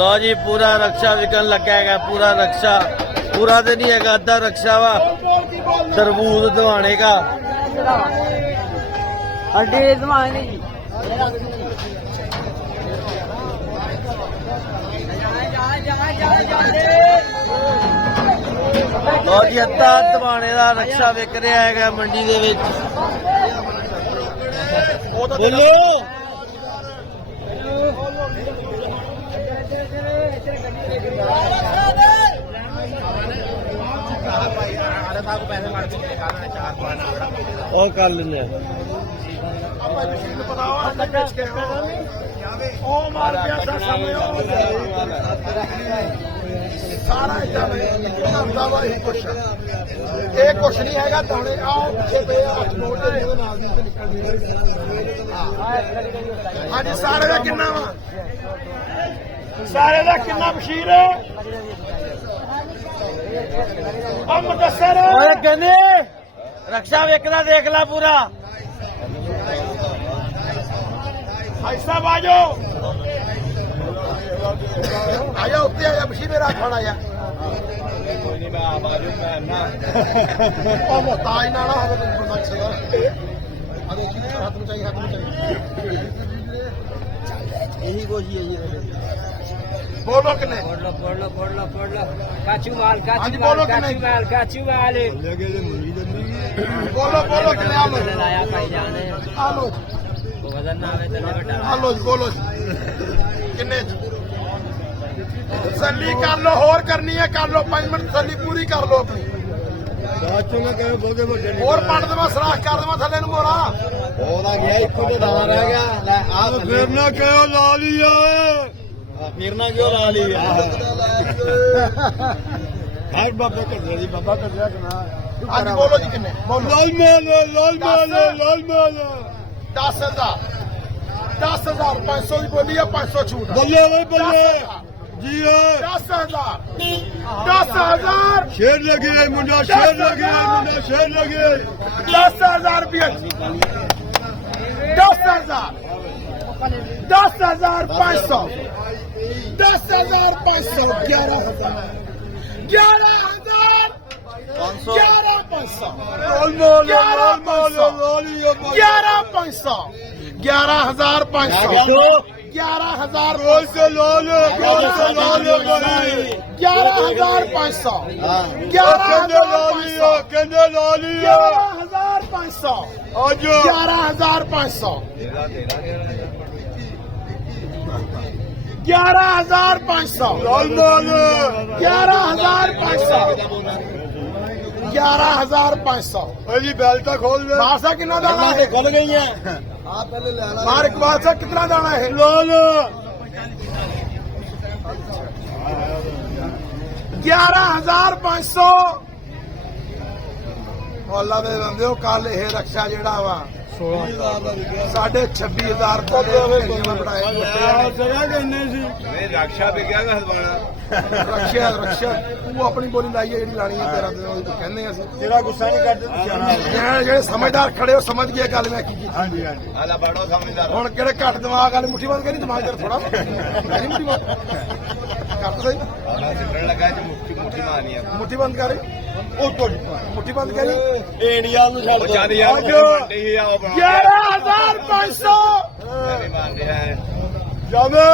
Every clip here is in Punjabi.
लो जी पूरा रक्षा विकन लगा है, पूरा रक्षा पूरा तो नहीं है, अद्धा रक्षा वा तरबूज दवाने का और जी अद्धा दवाने का रक्षा विक रहा है मंडी दे विच। बोलो और कर लेने ਸਾਰਾ ਹੁੰਦਾ ਵਾ ਇਹ ਕੁਛ ਨਹੀਂ ਹੈਗਾ ਦਾਣੇ ਆਓ ਪਿੱਛੇ ਪਏ ਆ ਮੋੜ ਦੇ ਮੂੰਹ ਨਾਲ ਦੀ ਨਿਕਲਦੇ ਹਾਂਜੀ ਸਾਰੇ ਦਾ ਕਿੰਨਾ ਵਾ ਸਾਰੇ ਦਾ ਕਿੰਨਾ ਬਸ਼ੀਰ ਆ ਮੁਦੱਸਰ ओए गने रक्षा विकना देख ला पूरा ਭਾਈ ਸਾਹਿਬ ਆ ਜਾਓ ਆਇਆ ਉੱਤੇ ਆਇਆ ਬਸ਼ੀਰ ਮੇਰਾ ਖਾਣਾ ਆ ਉਹ ਮੋਤਾਜ ਨਾ ਨਾ ਹੋਵੇ ਕੋਈ ਬੰਦਾ ਕਿਸੇ ਦਾ ਆ ਦੇਖੀ ਹੱਥ ਨੂੰ ਚਾਹੀਏ यही कुछ ही है जी। ਬੋਲੋ ਕਿੰਨੇ काचू माल ਹਾਂਜੀ ਬੋਲੋ ਕਿੰਨੇ काचू माल ਬੋਲੋ ਕਿੰਨੇ ਆ ਲੋ लाया भाई जाने ਆ ਲੋ वजन ना आवे तने बेटा ਆ ਲੋ ਜੀ ਬੋਲੋ ਜੀ ਕਿੰਨੇ ਤਸੱਲੀ ਕਰ ਲੋ ਹੋਰ ਕਰਨੀ ਹੈ ਕਰ ਲੋ 5 ਮਿੰਟ ਤਸੱਲੀ ਪੂਰੀ ਕਰ ਲੋ ਆਪਣੀ ਹੋਰ ਪੰਡ ਦੇਵਾਂ ਸਰਾਖ ਕਰ ਦੇਵਾਂ ਥੱਲੇ ਨੂੰ ਮੋੜਾ ਉਹਦਾ ਗਿਆ ਇੱਕੋ ਤੇ ਦਾਣਾ ਰਹਿ ਗਿਆ ਲੈ ਆ ਫਿਰ ਨਾ ਕਹਿਓ ਲਾ ਲਿਆ ਫਿਰ ਨਾ ਕਿਉਂ ਲਾ ਲਈ ਹਾਏ ਬਾਬਾ ਕੱਢਿਆ ਜੀ ਬਾਬਾ ਕੱਢਿਆ ਕਿਨਾ ਅੱਜ ਬੋਲੋ ਜੀ ਕਿੰਨੇ ਬੋਲੋ ਲਾਲ ਮਾਲ 10500 ਦੀ ਬੋਲੀ ਆ 500 ਛੂਟ ਬੱਲੇ ਓਏ ਬੱਲੇ ਜੀ 10000 शेर लगे मुंडा शेर लगे 10000 रुपये 10000 10500 10500 11500 रोज से लो लो 11500 11500 11500 जी बेल्टा खोल दे बादशाह कितना दाना है खुल गई है मार इकबाल साहब कितना दाना है लाल 11500 ਅੱਲਾ ਦੇ ਬੰਦੇ ਉਹ ਕੱਲ ਇਹ ਰਕਸ਼ਾ ਜਿਹੜਾ ਵਾ 26,500 ਤੋਂ जगह कहने सी रक्षा भी क्या ਰਕਸ਼ਾ ਤੂੰ ਆਪਣੀ ਬੋਲੀ ਲਾਈ ਹੈ ਜਿਹੜੀ ਲਾਣੀ ਹੈ ਤੇਰਾ ਤੇ ਉਹ ਕਹਿੰਦੇ ਅਸੀਂ तेरा गुस्सा नहीं करते ਜਿਹੜੇ ਸਮਝਦਾਰ ਖੜੇ ਹੋ ਸਮਝ ਗਏ ਗੱਲ ਮੈਂ ਕੀ ਕੀਤੀ हाँ जी हाँ जी आला बड़ो समझदार ਹੁਣ ਕਿਹੜੇ ਘੱਟ ਦਿਮਾਗ ਵਾਲੇ ਮੁੱਠੀ ਬੰਦ ਕਰੀ ਦਿਮਾਗ ਕਰ ਥੋੜਾ ਨਹੀਂ ਮੁੱਠੀ ਬੰਦ ਕਰ ਸਹੀ आला सिमरन लगा है मुट्ठी मुट्ठी मारनी है ਮੁੱਠੀ ਬੰਦ ਕਰੀ ਮੁੱਠੀ ਬੰਦ ਕਰੀ इंडिया ਨੂੰ ਛੱਡ ਦੋ ਅੱਜ 11500 नहीं मान रहा है जावे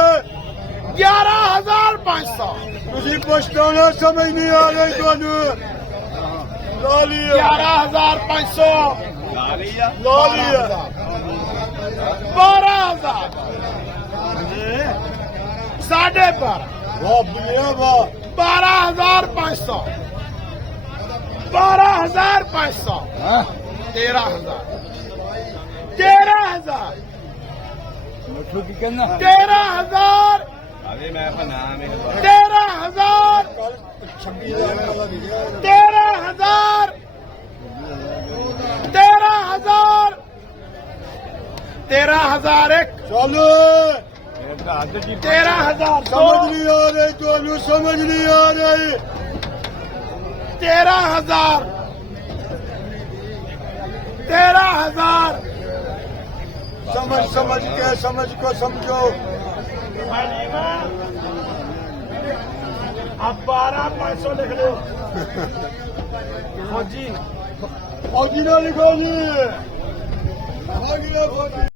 11500 तुझी पछताना समझ नहीं आ रही तुहानू लाली 11500 लालिया लाली 12000 12.5 वाह बुनिया वाह 12500 12500 13000 मठू की कहना 13000 अभी मैं अपना नाम है 13000 26,000 वाला भी गया 13000 13000 एक चलो 13000 समझ नहीं आ रही तुहानू समझ नहीं आ रही 13000 समझ को समझो ਆ 12500 ਲਿਖ ਲਿਓ ਫੌਜੀ ਫੌਜੀ ਨਾਲ ਲਿਖੋ ਜੀ ਫੌਜੀ ਨਾਲ ਫੌਜੀ